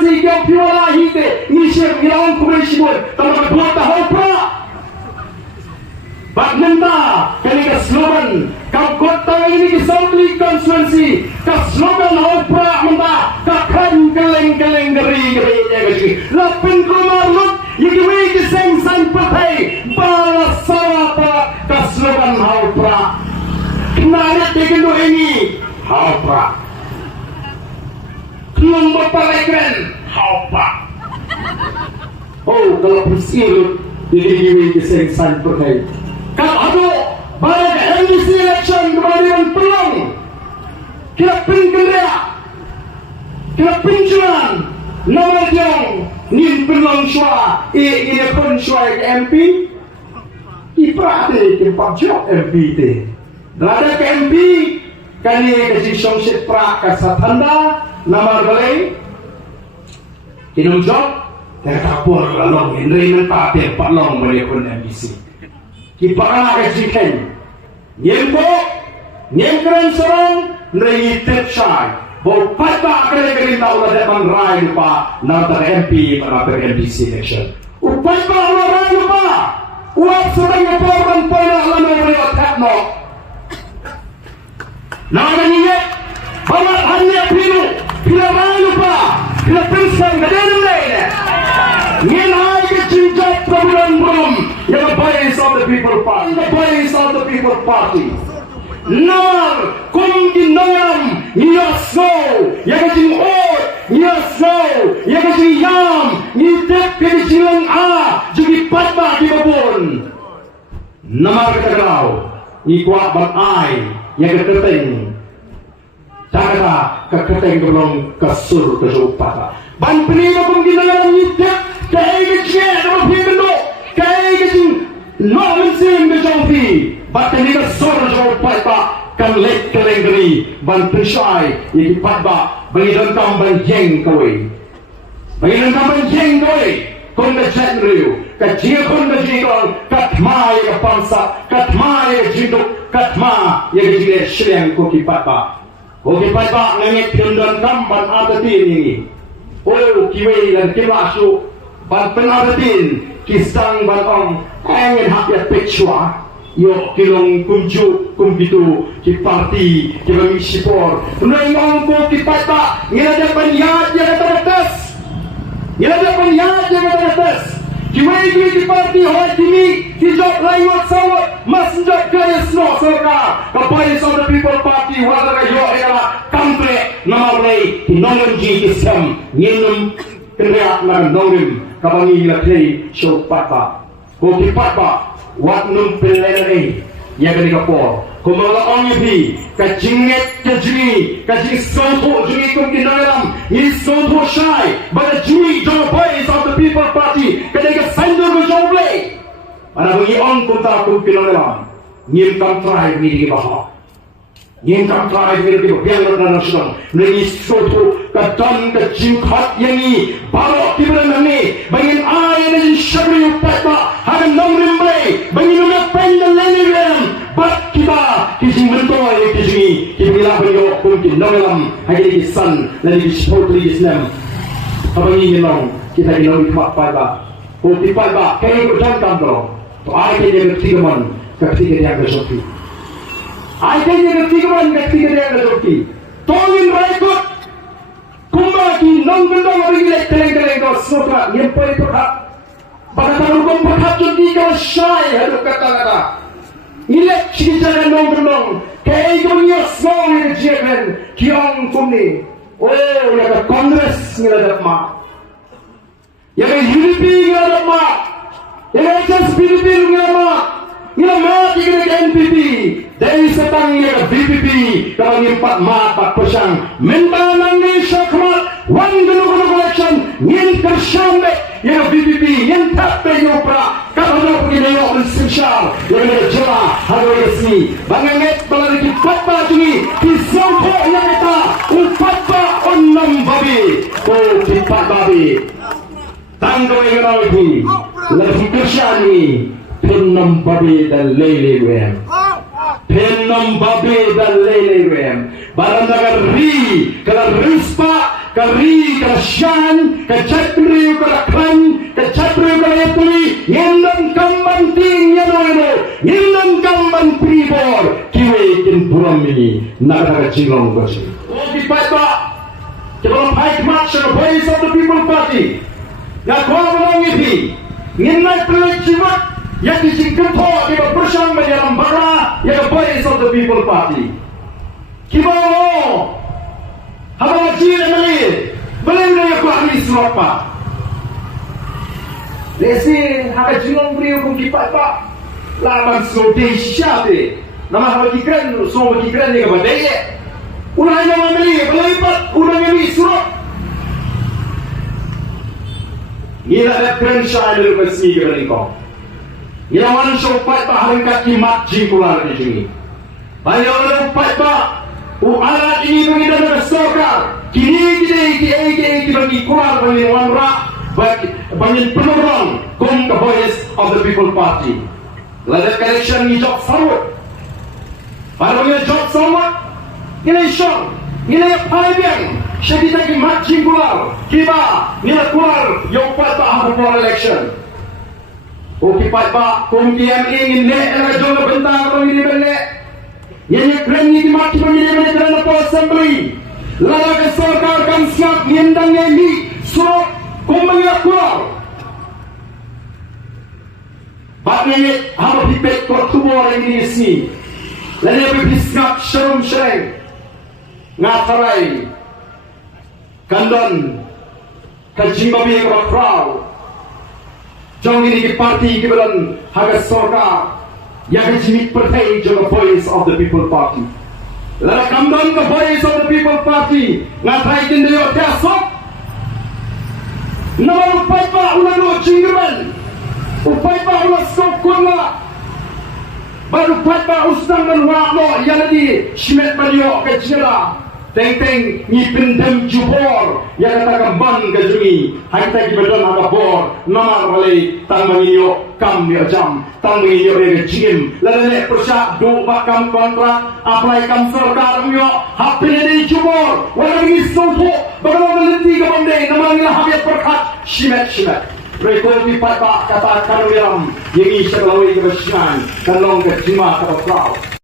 constituency yang piwala hite ngisir ilawan kumai sibur tanpa buat tahu pra Bagmenta kini ke slogan kau kota ini ke South League constituency ke slogan opera menta ke kan keleng geri lapin kumarut yikiwi ke sengsan patai balas sawapa ke slogan opera kenalit dikendu ini opera kelombo palekren opera oh kalau persirut yikiwi ke sengsan patai kalau pada NDC election kemudian peluang kita pingkirnya kita pincuan nama yang ni peluang syua ini pun syua ke MP iprate ke pajak MP te ada ke MP kani kasi songsit pra kasatanda nama balai kinum job terkapur lalong ini mentapir palong boleh pun NDC Kipara kajikan, nyembo, nyemkeren serang, neritet syai. Bawa pada kering-kering tahu ada rai lupa, nanti MP pada NDC election. Upai pada rai lupa, uap serang ngeporkan poin alam mereka tekno. Namanya, bawa hanya pilu, bila rai lupa, bila pensang kadang lain. Nilai kecinta problem yang the bodies of the people party, the bodies of the people party. Nar kum kinayam yasno, yakajing or yasno, yakajing yam, yitep kejileng a, jadi patba di babon. Namar kagau, ikwa bat ai, yakateng. Cara kakateng belum kasur kesupata. Ban penina kum kinayam yitep. Kaya kecil, nama firman kaya kecil, nama mesin berjumpi. Bahkan ini seorang jauh pada kan lek kelengri, ban persai, yang dipada bagi dengkam ban jeng kawai, bagi dengkam ban jeng kawai. Kon berjaya riu, kecil kon berjingkong, katma yang bangsa, katma yang jinduk, katma yang jilid sering koki pada nengek dengkam ban adat ini. Oh kiwai dan kilasu. Ban penaratin kisang batong pengen haknya pecua yo kilong kumju kumbitu ki parti ki sipor nengong ko ki pata ngilada panyat ya katatas ki wei ki parti hoy kimi ki jok laiwat sawat mas jok kaya sno sarka kapai of the people party wala ka yo era kample namalay nongon ji isam nyenum kaya na nongim kabangi laklay show papa ko ki papa wat num pelene ya gani kapor ko mala ongi bi ka jinget ka jini ka jing sonto jini kum kinalam ni sonto shai but the jini don't boys of the people party ka de ka sando ko joble ana bungi on ko ta kum kinalam ngim kam try ni di baha ngim kam try ni di biang na national ni sonto ka dan ka jingkhat yangi baro kibran ni bangin ay ni shabri upata hagan nomrim bay bangin na pendal lenigam bat kita kisi mentoy kisi kibila bayo kumkin nomelam hagi kisan lagi spotli islam abang long kita inong ikmat pada ko tipada kay ko jam kamdo to ay kay ni tigaman ka tiga dia gasopi ay kay ni tigaman ka tiga dia gasopi tolin raikot kumbaki nong benda orang ilek keleng-keleng kau suka nyempai perhat pada taruh kau perhat jadi kau syai hadap kata-kata ilek cikicaran nong bendong kaya kau nyos ngong yang jiakan kiong kumni oh yang ke kongres ngeladap mak yang ke UDP ngeladap mak yang ke HSPDP ngeladap mak yang ke NPP dari setang yang ke VPP kalau nyempat mak pak pesang mentanang ni syakmat wan gunu-gunu election nyen kersyambe yang VPP nyen tappe nyopra kalau pergi nengok spesial yang ada jela hari resmi banganget balari patpa jungi kisongko yang kata upatpa onnam babi ko tipat babi tanggo yang lagi lebih kersyani pennam babi dan lele wem pennam babi dan lele wem barang nagar ri kalau rispa kari kasyan kachatri karakhan kachatri kalayatuli ngendang kambanting yanono ngendang kamban pribor kiwe kin puram ini nakaka jinglong kasi di paipa kebon fight march the voice of the people party na ko bolong ipi nginai pelecimat yang disingkatho di bersang mendalam bara ya the voice of the people party kibao haba jil mali belum ya ko ahli surapa lesi haba jinglong brio kung kipaipa laman so de shate nama haba kikran so kikran ni ka badai ulah yang ambil berlipat ulah yang surat ila ada keren syaidir besi ke kau ila wan sopat pa harkat kimat jikular di sini banyak orang upat pa alat ini bagi dan soka kini bagi kular bagi wanra bagi penurun kum the voice of the people party ladat election ni job forward baru ni job forward ini syong, ini paybiang, syedita ki matching kular, kiba, nila kular, yung patba ang for election. O kipatba, kung kiyang ingin le, ang jong na bentang kung hindi ba le, yan yung kren ni mati pang hindi ba na po assembly, lala ka sarkar kang siyak, niyandang hindi, so, kung mga kular. Ba't ngayon, habang hipit ko tumor ang inisni, lala yung bisngak, syarum syareng, ngataray kandon kajimbabi ka crowd jong ini ki party kibalan haga sorka ya kajimik pertai jong voice of the people party lara kandon ka voice of the people party ngataray din dayo tiasok naman upay pa ulano jingiban upay pa ulas kokona baru upay pa usang manwaklo yanadi shimet baliyo kajira teng-teng ngipindem jubor yang kata ban kajumi hakita kibadan aga bor namar wale tang mangiyo kam dia jam tang mangiyo dia jim lalane persya do bakam kontrak apply kam sarkar myo hapine di jubor wala ngi sopo bagaimana lenti ka bande namar ngi habia perkat shimet rekod di pata kata kanuram yang isa lawi ke besyan kalong ke jima ka